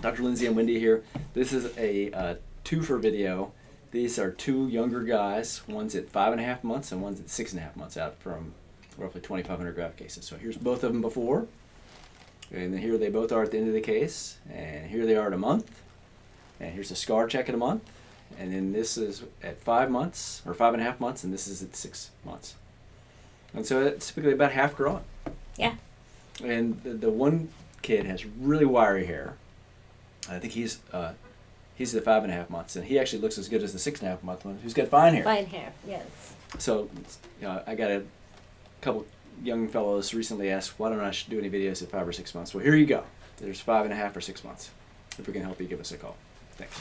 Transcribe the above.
Dr. Lindsey and Wendy here. This is a two-for video. These are two younger guys. One's at 5.5 months and one's at 6.5 months out from roughly 2,500 graft cases. So here's both of them before. And then here they both are at the end of the case. And here they are at a month. And here's a scar check at a month. And then this is at 5 months, or 5.5 months, and this is at 6 months. And so it's typically about half grown. Yeah. And the one kid has really wiry hair. I think he's the 5.5 months, and he actually looks as good as the 6.5 month one, who's got fine hair. Fine hair, yes. So, I got a couple young fellows recently asked, why don't I do any videos at 5 or 6 months? Well, here you go. There's 5.5 or 6 months. If we can help you, give us a call. Thanks.